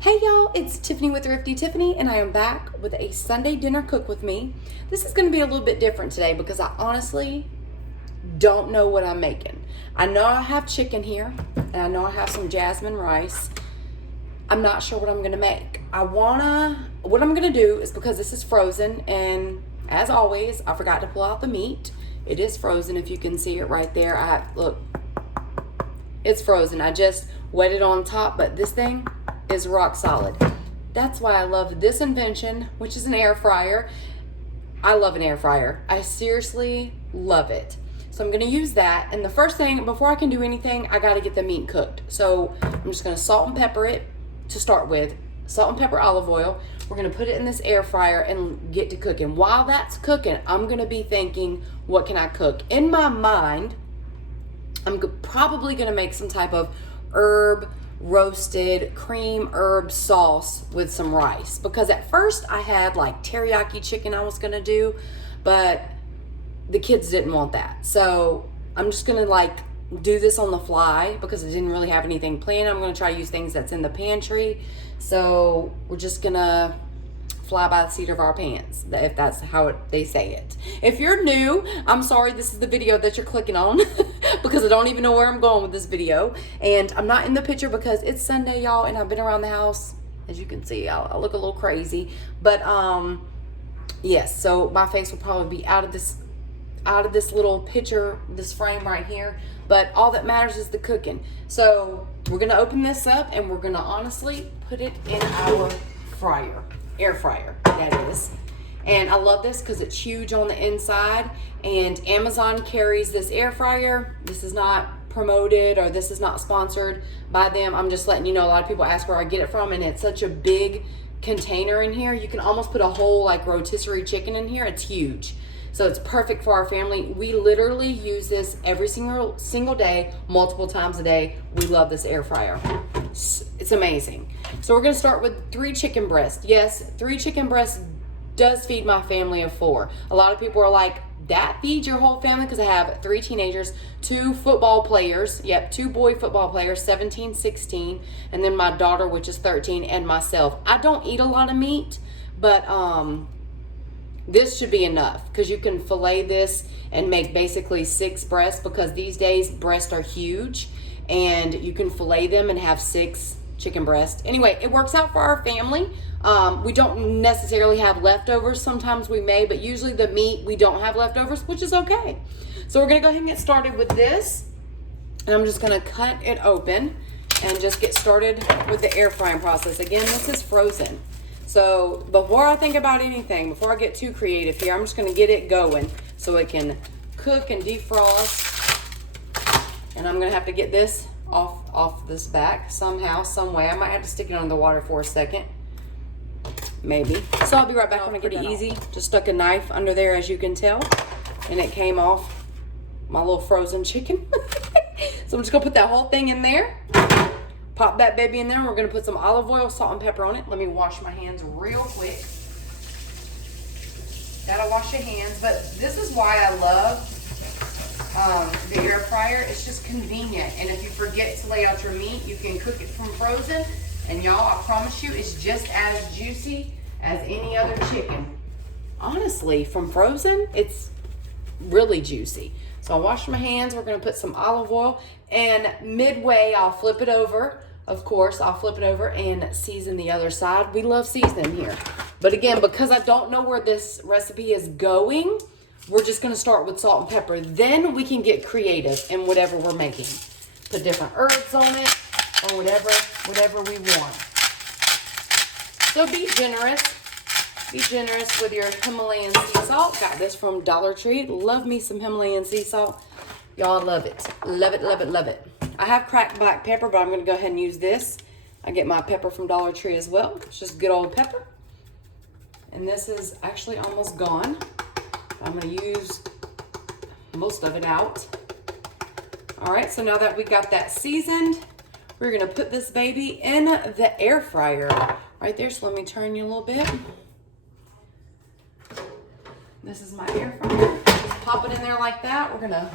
Hey y'all, it's Tiffany with Thrifty Tiffany, and I am back with a Sunday dinner cook with me. This is going to be a little bit different today because I honestly don't know what I'm making. I know I have chicken here, and I know I have some jasmine rice. I'm not sure what I'm going to make. What I'm going to do is, because this is frozen, and as always, I forgot to pull out the meat. It is frozen, if you can see it right there. Look, it's frozen. I just wet it on top, but this thing is rock solid. That's why I love this invention, which is an air fryer. I love an air fryer. I seriously love it. So I'm gonna use that, and the first thing, before I can do anything, I gotta get the meat cooked. So I'm just gonna salt and pepper it to start with. Salt and pepper, olive oil. We're gonna put it in this air fryer and get to cooking. While that's cooking, I'm gonna be thinking, what can I cook? In my mind, I'm probably gonna make some type of roasted cream herb sauce with some rice, because at first I had like teriyaki chicken I was gonna do, but the kids didn't want that. So I'm just gonna do this on the fly because I didn't really have anything planned. I'm gonna try to use things that's in the pantry. So we're just gonna fly by the seat of our pants, if that's how they say it. If you're new, I'm sorry, this is the video that you're clicking on because I don't even know where I'm going with this video. And I'm not in the picture because it's Sunday, y'all, and I've been around the house. As you can see, I look a little crazy. But yes, so my face will probably be out of this little picture, this frame right here. But all that matters is the cooking. So we're gonna open this up and we're gonna honestly put it in our air fryer, that is. And I love this because it's huge on the inside, and Amazon carries this air fryer. This is not promoted, or this is not sponsored by them. I'm just letting you know, a lot of people ask where I get it from, and it's such a big container in here. You can almost put a whole rotisserie chicken in here. It's huge. So it's perfect for our family. We literally use this every single day, multiple times a day. We love this air fryer. It's amazing. So we're gonna start with 3 chicken breasts. Yes, 3 chicken breasts does feed my family of 4. A lot of people are like, that feeds your whole family? Because I have 3 teenagers, 2 football players. Yep, 2 boy football players, 17, 16, and then my daughter, which is 13, and myself. I don't eat a lot of meat, but this should be enough, because you can fillet this and make basically 6 breasts, because these days breasts are huge, and you can fillet them and have 6 chicken breasts. Anyway, it works out for our family. We don't necessarily have leftovers. Sometimes we may, but usually the meat, we don't have leftovers, which is okay. So we're gonna go ahead and get started with this. And I'm just gonna cut it open and just get started with the air frying process. Again, this is frozen. So before I think about anything, before I get too creative here, I'm just gonna get it going so it can cook and defrost. And I'm gonna have to get this off this back somehow, some way. I might have to stick it under the water for a second, maybe. So I'll be right back when I get it easy. Just stuck a knife under there, as you can tell, and it came off my little frozen chicken. So I'm just gonna put that whole thing in there. Pop that baby in there. We're gonna put some olive oil, salt, and pepper on it. Let me wash my hands real quick. Gotta wash your hands, but this is why I love the air fryer. It's just convenient, and if you forget to lay out your meat, you can cook it from frozen, and y'all, I promise you, it's just as juicy as any other chicken. Honestly, from frozen, it's really juicy. So I washed my hands. We're gonna put some olive oil, and midway I'll flip it over. Of course, I'll flip it over and season the other side. We love seasoning here. But again, because I don't know where this recipe is going, we're just gonna start with salt and pepper. Then we can get creative in whatever we're making. Put different herbs on it, or whatever we want. So be generous. Be generous with your Himalayan sea salt. Got this from Dollar Tree. Love me some Himalayan sea salt. Y'all love it. Love it, love it, love it. I have cracked black pepper, but I'm gonna go ahead and use this. I get my pepper from Dollar Tree as well. It's just good old pepper. And this is actually almost gone. I'm gonna use most of it out. All right, so now that we got that seasoned, we're gonna put this baby in the air fryer right there. So let me turn you a little bit. This is my air fryer. Just pop it in there like that. We're gonna,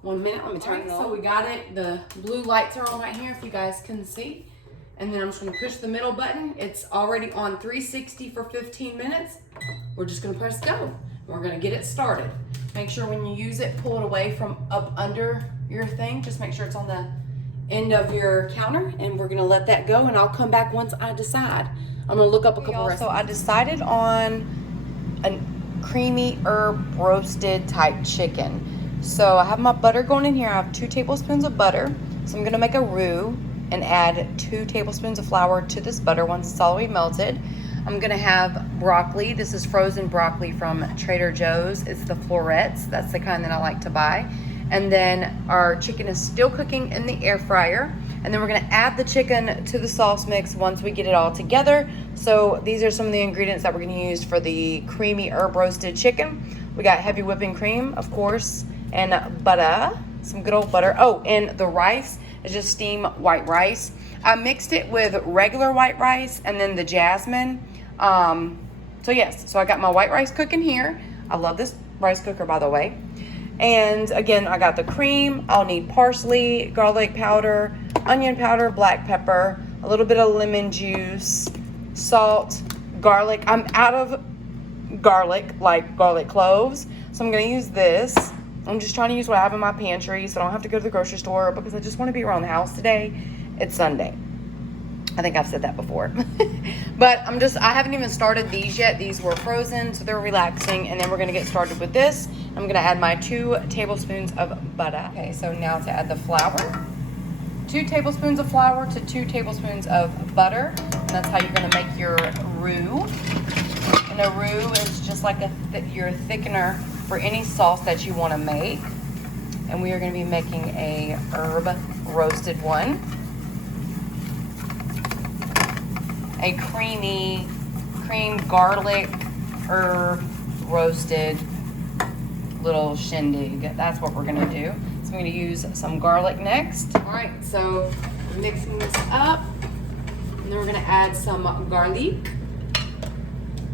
1 minute, let me turn it on. So we got it. The blue lights are on right here, if you guys can see. And then I'm just gonna push the middle button. It's already on 360 for 15 minutes. We're just gonna press go. We're gonna get it started. Make sure when you use it, pull it away from up under your thing. Just make sure it's on the end of your counter, and we're gonna let that go, and I'll come back once I decide. I'm gonna look up a couple recipes. So I decided on a creamy herb roasted type chicken. So I have my butter going in here. I have 2 tablespoons of butter. So I'm gonna make a roux and add 2 tablespoons of flour to this butter once it's all the way melted. I'm gonna have broccoli. This is frozen broccoli from Trader Joe's. It's the florets. That's the kind that I like to buy. And then our chicken is still cooking in the air fryer. And then we're gonna add the chicken to the sauce mix once we get it all together. So these are some of the ingredients that we're gonna use for the creamy herb roasted chicken. We got heavy whipping cream, of course, and butter, some good old butter. Oh, and the rice is just steamed white rice. I mixed it with regular white rice and then the jasmine. So yes, so I got my white rice cooking here. I love this rice cooker, by the way. And again, I got the cream. I'll need parsley, garlic powder, onion powder, black pepper, a little bit of lemon juice, salt, garlic. I'm out of garlic, like garlic cloves, so I'm gonna use this. I'm just trying to use what I have in my pantry so I don't have to go to the grocery store because I just want to be around the house today. It's Sunday. I think I've said that before. But I haven't even started these yet. These were frozen, so they're relaxing. And then we're gonna get started with this. I'm gonna add my 2 tablespoons of butter. Okay, so now to add the flour. 2 tablespoons of flour to 2 tablespoons of butter. And that's how you're gonna make your roux. And a roux is just like your thickener for any sauce that you wanna make. And we are gonna be making a herb roasted one. A cream garlic herb roasted little shindig. That's what we're gonna do. So I'm gonna use some garlic next. All right, so I'm mixing this up. And then we're gonna add some garlic.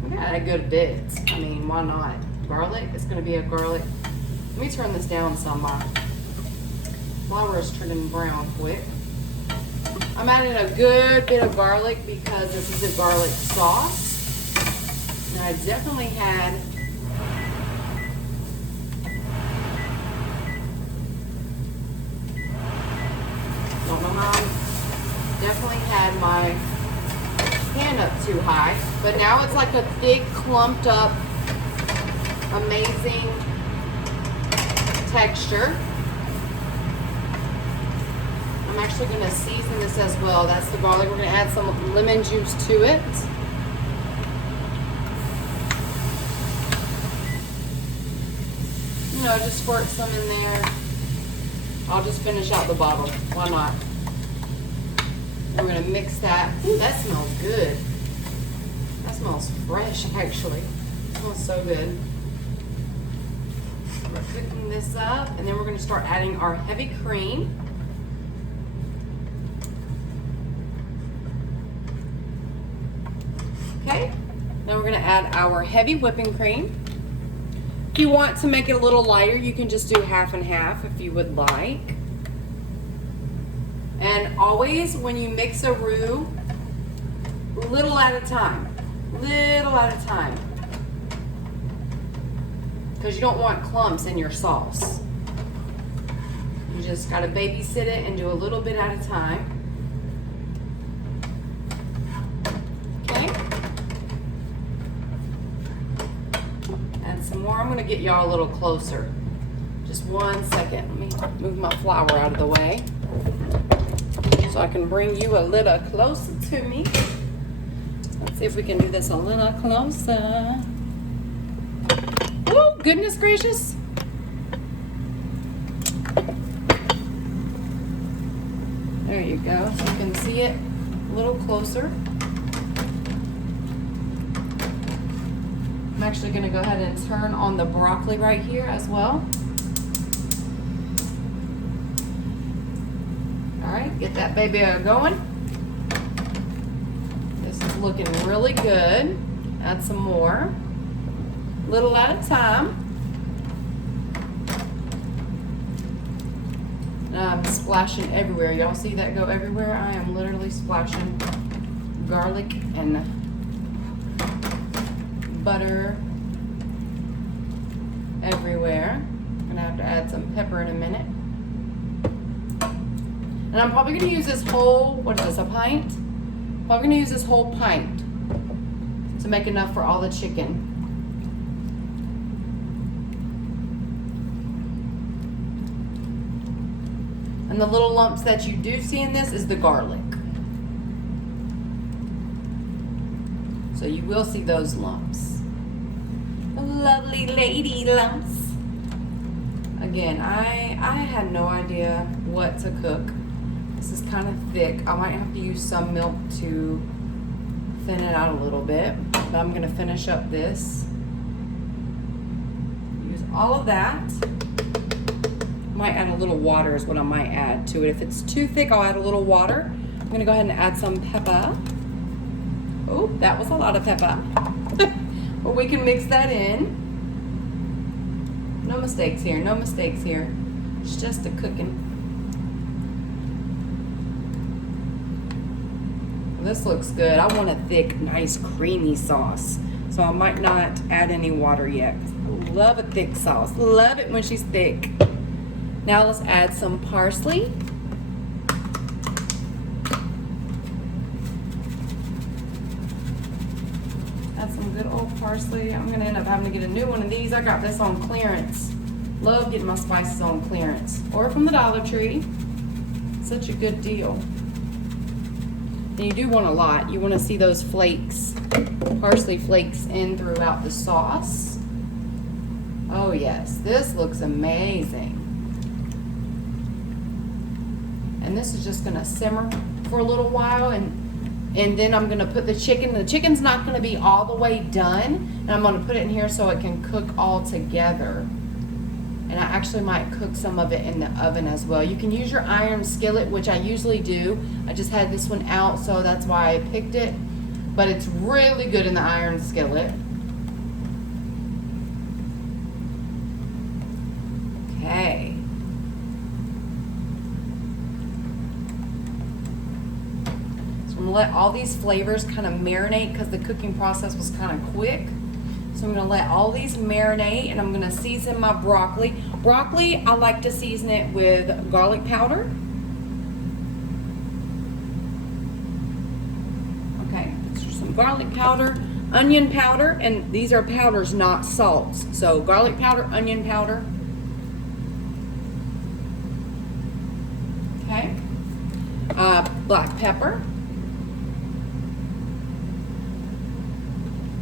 I'm gonna add a good bit. I mean, why not? Garlic, it's gonna be a garlic. Let me turn this down some. My flour is turning brown quick. I'm adding a good bit of garlic because this is a garlic sauce. And I definitely had definitely had my pan up too high, but now it's like a big clumped up amazing texture. I'm actually going to season this as well. That's the garlic. We're going to add some lemon juice to it. You know, just squirt some in there. I'll just finish out the bottle. Why not? We're going to mix that. Ooh, that smells good. That smells fresh, actually. It smells so good. We're cooking this up, and then we're going to start adding our heavy cream. Okay, now we're gonna add our heavy whipping cream. If you want to make it a little lighter, you can just do half and half if you would like. And always when you mix a roux, little at a time, because you don't want clumps in your sauce. You just gotta babysit it and do a little bit at a time. Some more. I'm going to get y'all a little closer. Just 1 second. Let me move my flour out of the way so I can bring you a little closer to me. Let's see if we can do this a little closer. Oh, goodness gracious. There you go. So you can see it a little closer. I'm actually going to go ahead and turn on the broccoli right here as well. All right, get that baby going. This is looking really good. Add some more, little at a time. And I'm splashing everywhere. Y'all see that go everywhere? I am literally splashing garlic and butter everywhere. I'm gonna have to add some pepper in a minute. And I'm probably gonna use this whole, what is this, a pint? Probably gonna use this whole pint to make enough for all the chicken. And the little lumps that you do see in this is the garlic. So you will see those lumps. Lovely lady lumps. Again, I had no idea what to cook. This is kind of thick. I might have to use some milk to thin it out a little bit. But I'm gonna finish up this. Use all of that. Might add a little water is what I might add to it. If it's too thick, I'll add a little water. I'm gonna go ahead and add some pepper. Oh, that was a lot of pepper. But we can mix that in. No mistakes here, no mistakes here. It's just a cooking. This looks good. I want a thick, nice, creamy sauce. So I might not add any water yet. I love a thick sauce. Love it when she's thick. Now let's add some parsley. Add some good old parsley. I'm gonna end up having to get a new one of these. I got this on clearance. Love getting my spices on clearance. Or from the Dollar Tree. Such a good deal. And you do want a lot. You want to see those flakes, parsley flakes in throughout the sauce. Oh yes, this looks amazing. And this is just gonna simmer for a little while, and then I'm gonna put the chicken. The chicken's not gonna be all the way done, and I'm gonna put it in here so it can cook all together. And I actually might cook some of it in the oven as well. You can use your iron skillet, which I usually do. I just had this one out, so that's why I picked it. But it's really good in the iron skillet. Okay. So I'm gonna let all these flavors kind of marinate because the cooking process was kind of quick. So I'm gonna let all these marinate, and I'm gonna season my broccoli. Broccoli, I like to season it with garlic powder. Okay, so some garlic powder, onion powder, and these are powders, not salts. So garlic powder, onion powder. Okay, black pepper.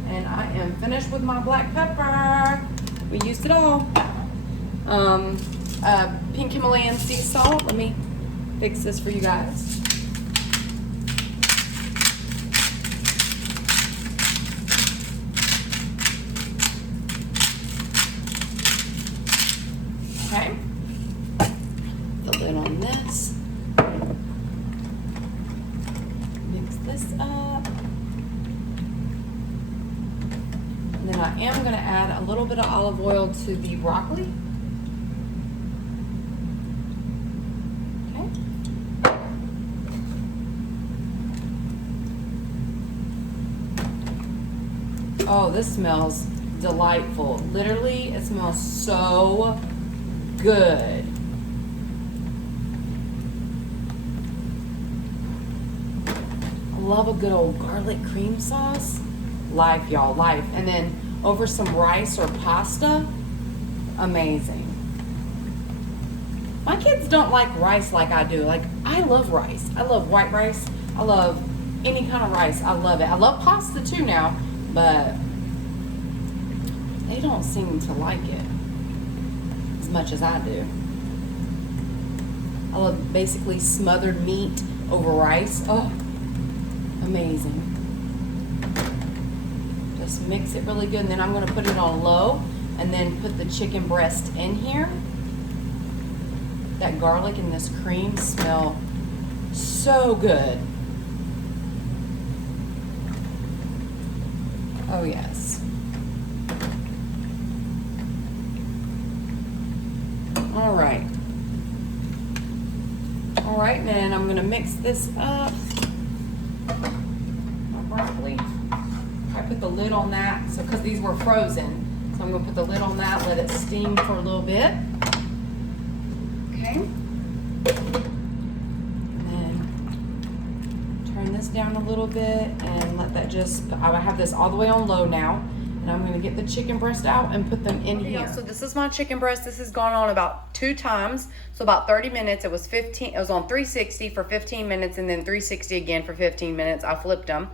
And I am finished with my black pepper. We used it all. Pink Himalayan sea salt. Let me fix this for you guys. Okay. The lid on this. Mix this up. And then I am going to add a little bit of olive oil to the broccoli. Okay. Oh, this smells delightful. Literally, it smells so good. I love a good old garlic cream sauce. Life, y'all, life. And then over some rice or pasta, amazing. My kids don't like rice like I do. Like, I love rice. I love white rice. I love any kind of rice. I love it. I love pasta too now, but they don't seem to like it as much as I do. I love basically smothered meat over rice. Oh, amazing. Just mix it really good, and then I'm going to put it on low and then put the chicken breast in here. That garlic and this cream smell so good. Oh yes. All right. right, and then I'm gonna mix this up. My broccoli. I put the lid on that, so because these were frozen. So I'm gonna put the lid on that, let it steam for a little bit. Okay. And then turn this down a little bit and let that just, I have this all the way on low now. And I'm gonna get the chicken breast out and put them in here. So this is my chicken breast. This has gone on about 2 times. So about 30 minutes. It was on 360 for 15 minutes and then 360 again for 15 minutes. I flipped them.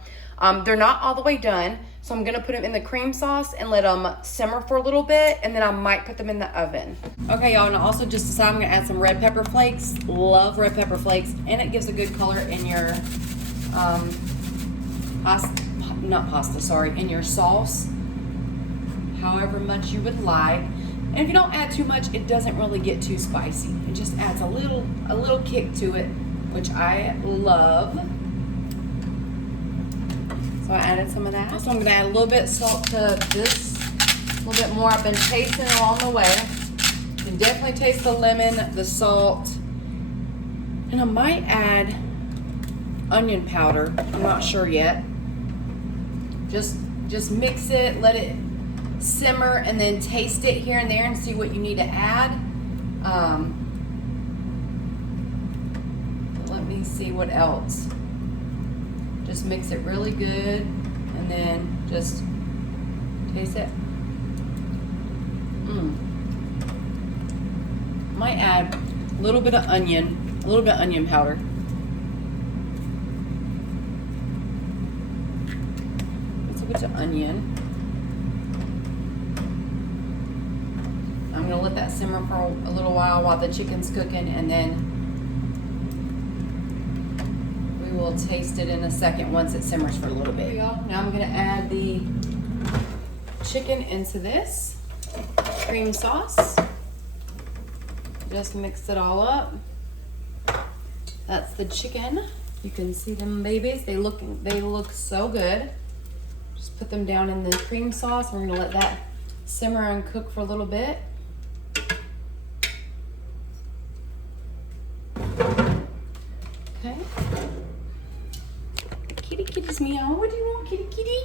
They're not all the way done. So I'm gonna put them in the cream sauce and let them simmer for a little bit, and then I might put them in the oven. Okay, y'all, and also just decided I'm gonna add some red pepper flakes. Love red pepper flakes, and it gives a good color in your, in your sauce. However much you would like. And if you don't add too much, it doesn't really get too spicy. It just adds a little kick to it, which I love. So I added some of that. Also, I'm gonna add a little bit of salt to this, a little bit more. I've been tasting along the way. You can definitely taste the lemon, the salt, and I might add onion powder. I'm not sure yet. Just mix it, let it simmer, and then taste it here and there and see what you need to add. Let me see what else. Just mix it really good and then just taste it. Might add a little bit of onion powder. Just a bit of onion. I'm gonna let that simmer for a little while the chicken's cooking, and then we will taste it in a second once it simmers for a little bit. Now I'm gonna add the chicken into this cream sauce. Just mix it all up. That's the chicken. You can see them babies. They look so good. Just put them down in the cream sauce. We're gonna let that simmer and cook for a little bit. Okay. Kitty's meow. What do you want, kitty?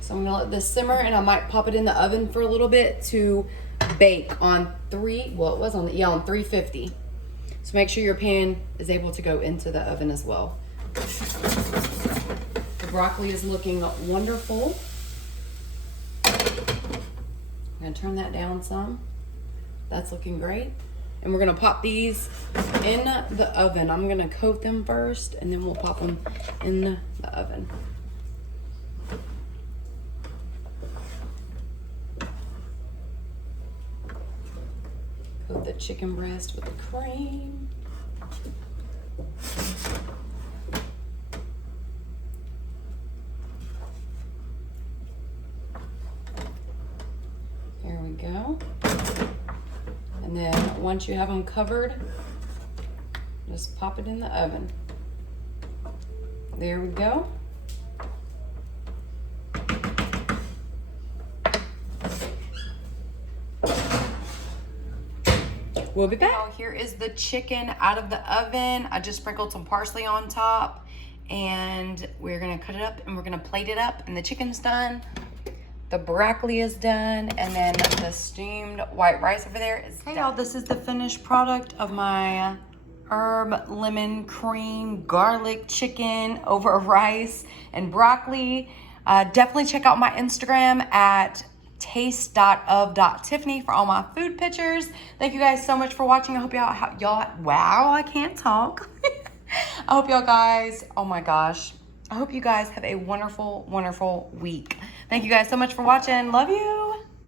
So I'm gonna let this simmer, and I might pop it in the oven for a little bit to bake on 350. So make sure your pan is able to go into the oven as well. The broccoli is looking wonderful. I'm gonna turn that down some. That's looking great. And we're gonna pop these in the oven. I'm gonna coat them first, and then we'll pop them in the oven. Coat the chicken breast with the cream. There we go. And then once you have them covered, just pop it in the oven. There we go. We'll be back. Now, here is the chicken out of the oven. I just sprinkled some parsley on top, and we're gonna cut it up and we're gonna plate it up, and the chicken's done. The broccoli is done, and then the steamed white rice over there is done. Hey y'all, this is the finished product of my herb lemon cream garlic chicken over rice and broccoli. Definitely check out my Instagram at taste.of.tiffany for all my food pictures. Thank you guys so much for watching. I hope y'all wow, I can't talk. I hope y'all guys, oh my gosh, I hope you guys have a wonderful week. Thank you guys so much for watching. Love you.